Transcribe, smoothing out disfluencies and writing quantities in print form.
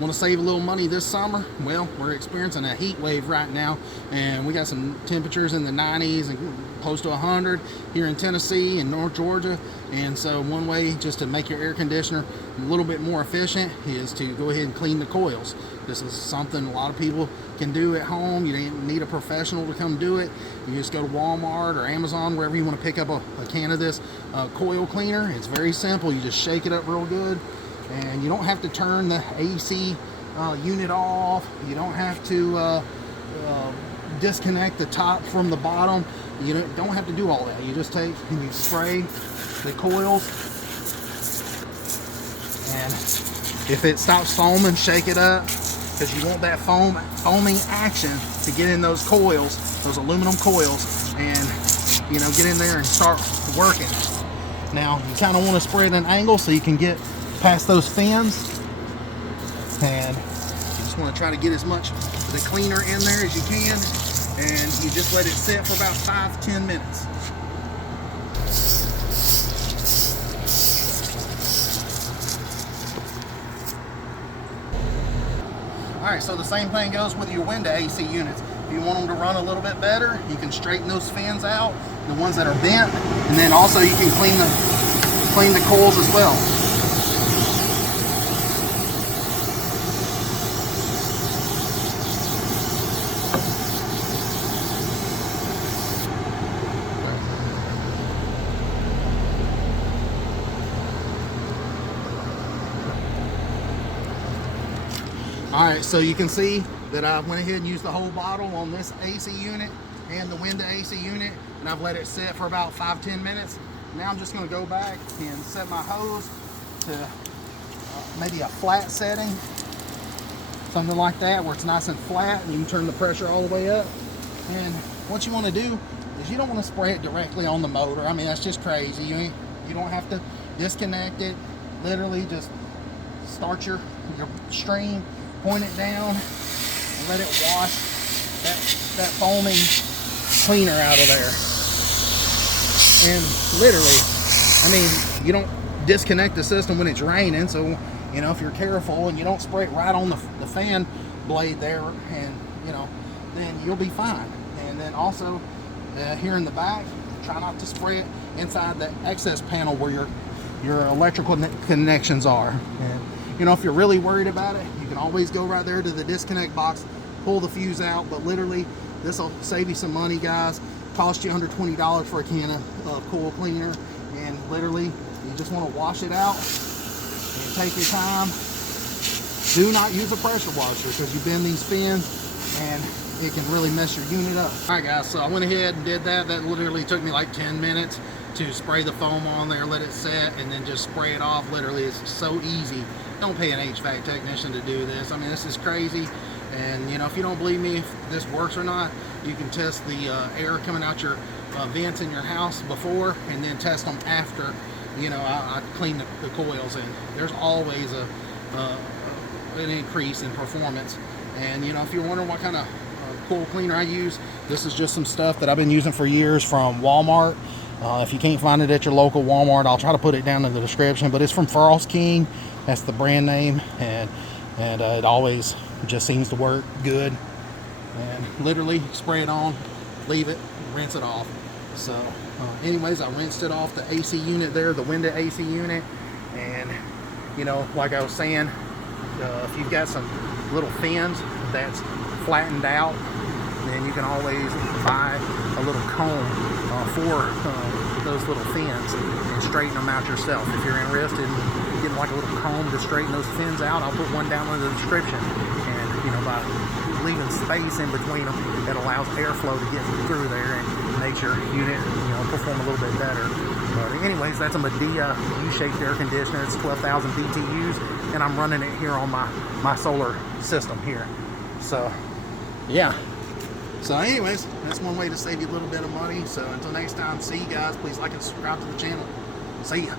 Want to save a little money this summer? Well, we're experiencing a heat wave right now, and we got some temperatures in the 90s and close to 100 here in Tennessee and North Georgia. And so one way just to make your air conditioner a little bit more efficient is to go ahead and clean the coils. This is something a lot of people can do at home. You don't need a professional to come do it. You just go to Walmart or Amazon, wherever you want to pick up a can of this coil cleaner. It's very simple. You just shake it up real good. And you don't have to turn the AC unit off. You don't have to disconnect the top from the bottom. You don't have to do all that. You just take and you spray the coils. And if it stops foaming, shake it up, because you want that foaming action to get in those coils, those aluminum coils, and get in there and start working. Now you kind of want to spray at an angle so you can get past those fins, and you just want to try to get as much of the cleaner in there as you can, and you just let it sit for about 5-10 minutes. Alright, so the same thing goes with your window AC units. If you want them to run a little bit better, you can straighten those fins out, the ones that are bent, and then also you can clean the coils as well. Alright, so you can see that I went ahead and used the whole bottle on this AC unit and the window AC unit, and I've let it sit for about 5-10 minutes. Now I'm just going to go back and set my hose to maybe a flat setting, something like that, where it's nice and flat, and you can turn the pressure all the way up. And what you want to do is you don't want to spray it directly on the motor. I mean, that's just crazy. You don't have to disconnect it. Literally just start your stream, point it down, and let it wash that foaming cleaner out of there. And literally, I mean, you don't disconnect the system when it's raining, so if you're careful and you don't spray it right on the fan blade there, and then you'll be fine. And then also here in the back, try not to spray it inside the access panel where your electrical connections are. And if you're really worried about it, you can always go right there to the disconnect box, pull the fuse out. But literally, this will save you some money, guys. Cost you under $20 for a can of coil cleaner. And literally, you just want to wash it out and take your time. Do not use a pressure washer, because you bend these fins and it can really mess your unit up. All right, guys, so I went ahead and did that. That literally took me like 10 minutes to spray the foam on there, let it set, and then just spray it off. Literally, it's so easy. Don't pay an HVAC technician to do this. I mean, this is crazy. And if you don't believe me if this works or not, you can test the air coming out your vents in your house before, and then test them after I clean the coils. And there's always an increase in performance. And if you're wondering what kind of coil cleaner I use, this is just some stuff that I've been using for years from Walmart. If you can't find it at your local Walmart, I'll try to put it down in the description, but it's from Frost King. That's the brand name, and it always just seems to work good. And literally spray it on, leave it, rinse it off. So anyways, I rinsed it off the AC unit there, the window AC unit. And like I was saying, if you've got some little fins that's flattened out, then you can always buy a little comb for those little fins and straighten them out yourself. If you're interested in getting like a little comb to straighten those fins out, I'll put one down in the description. And by leaving space in between them, it allows airflow to get through there and makes your unit perform a little bit better. But anyways, that's a Midea U-shaped air conditioner. It's 12,000 BTUs, and I'm running it here on my solar system here. So yeah. So anyways, that's one way to save you a little bit of money. So until next time, see you guys. Please like and subscribe to the channel. See ya.